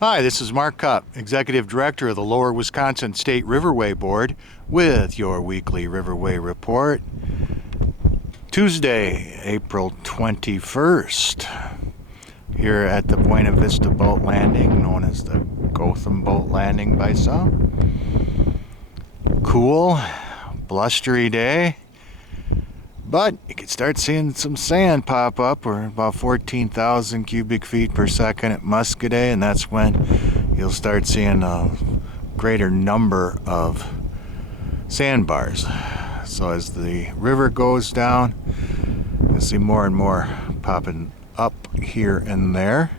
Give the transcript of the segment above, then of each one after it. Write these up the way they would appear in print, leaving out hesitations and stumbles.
Hi, this is Mark Cupp, Executive Director of the Lower Wisconsin State Riverway Board, with your weekly Riverway Report. Tuesday, April 21st, here at the Buena Vista Boat Landing, known as the Gotham Boat Landing by some. Cool, blustery day, but you can start seeing some sand pop up. We're about 14,000 cubic feet per second at Muscadet, and that's when you'll start seeing a greater number of sandbars. So as the river goes down, you'll see more and more popping up here and there.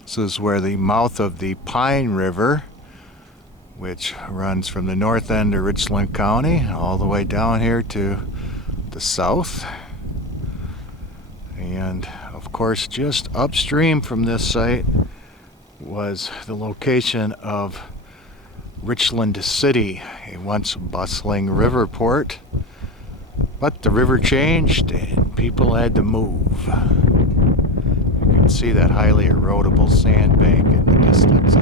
This is where the mouth of the Pine River, which runs from the north end of Richland County all the way down here to the south. And of course, just upstream from this site was the location of Richland City, a once bustling river port, but the river changed and people had to move. You can see that highly erodible sandbank in the distance.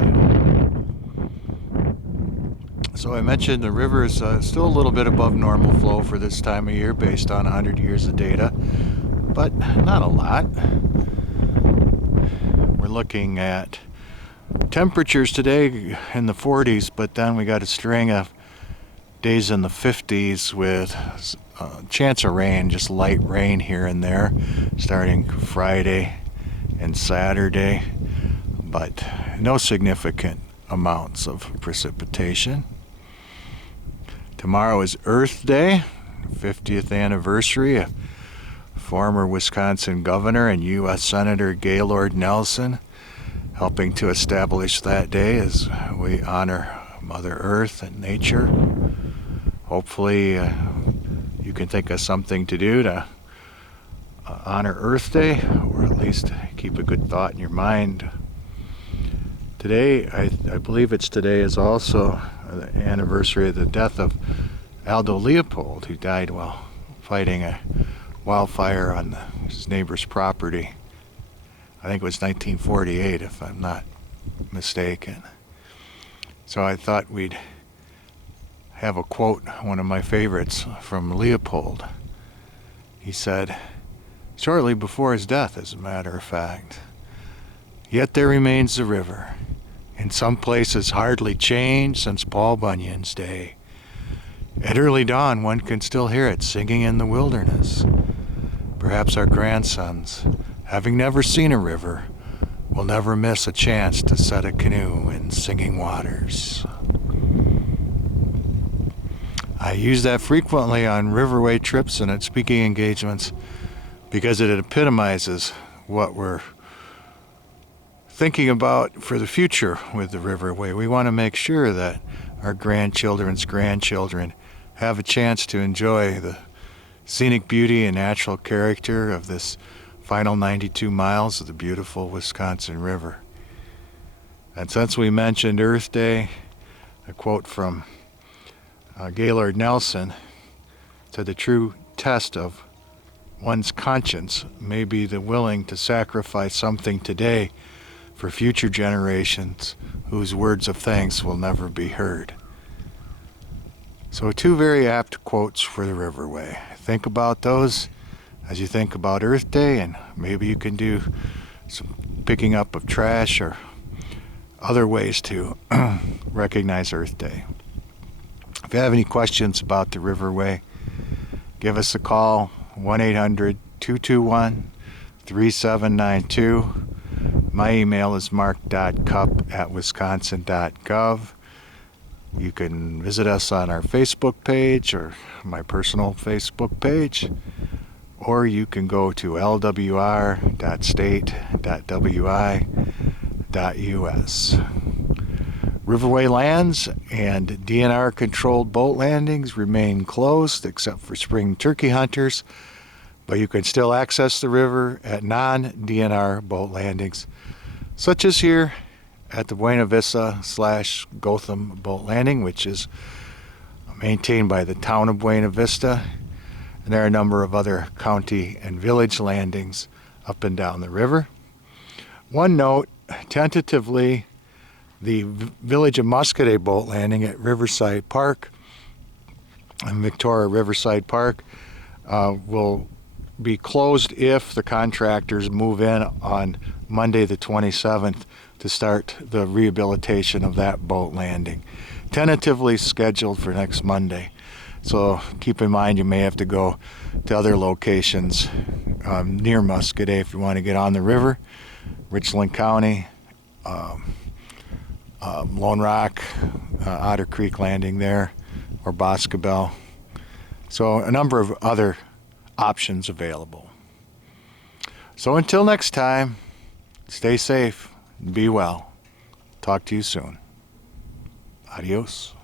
So I mentioned the river is still a little bit above normal flow for this time of year based on 100 years of data, but not a lot. We're looking at temperatures today in the 40s, but then we got a string of days in the 50s with a chance of rain, just light rain here and there, starting Friday and Saturday, but no significant amounts of precipitation. Tomorrow is Earth Day, 50th anniversary of former Wisconsin Governor and U.S. Senator Gaylord Nelson helping to establish that day as we honor Mother Earth and nature. Hopefully you can think of something to do to honor Earth Day, or at least keep a good thought in your mind. Today, I believe it's today, is also the anniversary of the death of Aldo Leopold, who died while fighting a wildfire on his neighbor's property. I think it was 1948, if I'm not mistaken. So I thought we'd have a quote, one of my favorites, from Leopold. He said, shortly before his death, as a matter of fact, "Yet there remains the river, in some places hardly changed since Paul Bunyan's day. At early dawn one can still hear it singing in the wilderness. Perhaps our grandsons, having never seen a river, will never miss a chance to set a canoe in singing waters." I use that frequently on riverway trips and at speaking engagements because it epitomizes what we're thinking about for the future with the riverway. We want to make sure that our grandchildren's grandchildren have a chance to enjoy the scenic beauty and natural character of this final 92 miles of the beautiful Wisconsin River. And since we mentioned Earth Day, a quote from Gaylord Nelson said, "The true test of one's conscience may be the willing to sacrifice something today for future generations whose words of thanks will never be heard." So two very apt quotes for the Riverway. Think about those as you think about Earth Day, and maybe you can do some picking up of trash or other ways to recognize Earth Day. If you have any questions about the Riverway, give us a call, 1-800-221-3792. My email is mark.cupp@wisconsin.gov. You can visit us on our Facebook page or my personal Facebook page, or you can go to lwr.state.wi.us. Riverway lands and DNR-controlled boat landings remain closed except for spring turkey hunters, but you can still access the river at non-DNR boat landings, such as here at the Buena Vista/Gotham Boat Landing, which is maintained by the town of Buena Vista. And there are a number of other county and village landings up and down the river. One note, tentatively, the Village of Muscadet boat landing at Riverside Park, Victoria Riverside Park, will be closed if the contractors move in on Monday the 27th to start the rehabilitation of that boat landing. Tentatively scheduled for next Monday. So keep in mind you may have to go to other locations near Muscadet if you want to get on the river. Richland County, Lone Rock, Otter Creek Landing there, or Boscobel. So a number of other options available. So until next time, stay safe, be well. Talk to you soon. Adios.